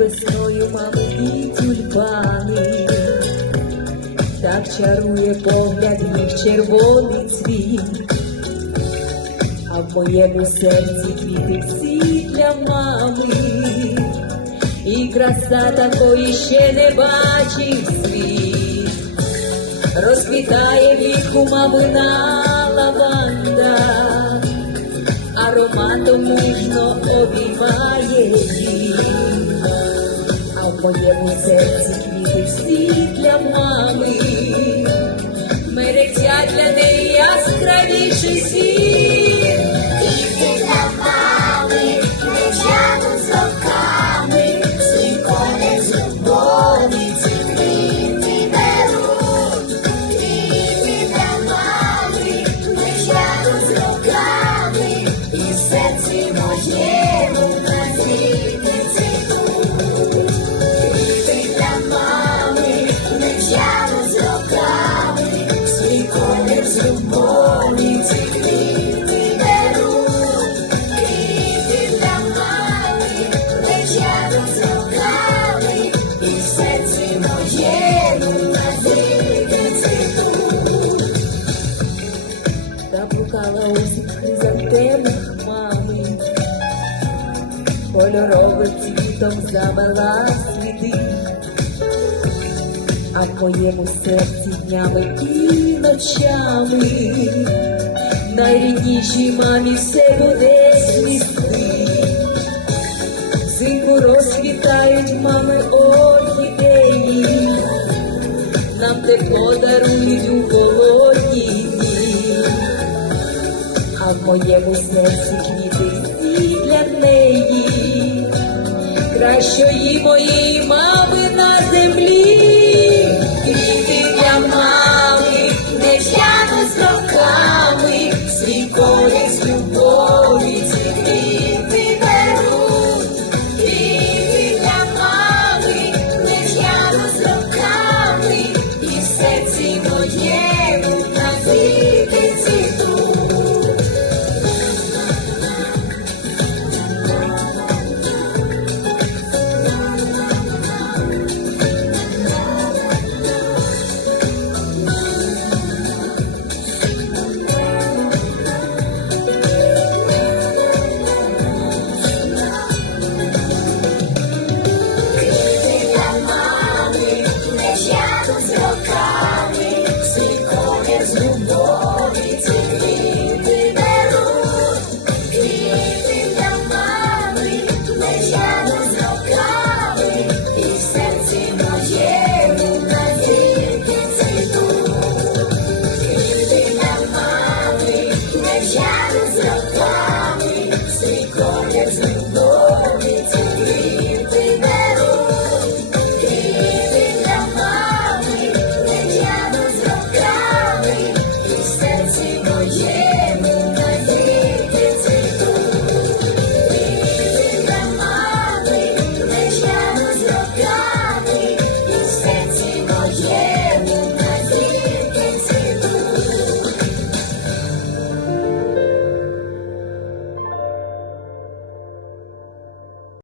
весною мами і тюльпани, так чарує погляд їх червоний цвіт, а в моєму серці квіти всі для мами, і краса такої ще не бачив світ. Розквітає влітку мамина лаванда, ароматом мужно обіймає а в моєму серці квіти всі для мами, мерехтять для неї яскравіший світ. Кольоровим цвітом замела світи, а в моєму серці днями і ночами, найріднішій мамі все буде свісти. Взимку розквітають мами орхідеї, нам тепло дарують у холодні дні, а в моєму серці квіти всі для неї, кращої моєї мами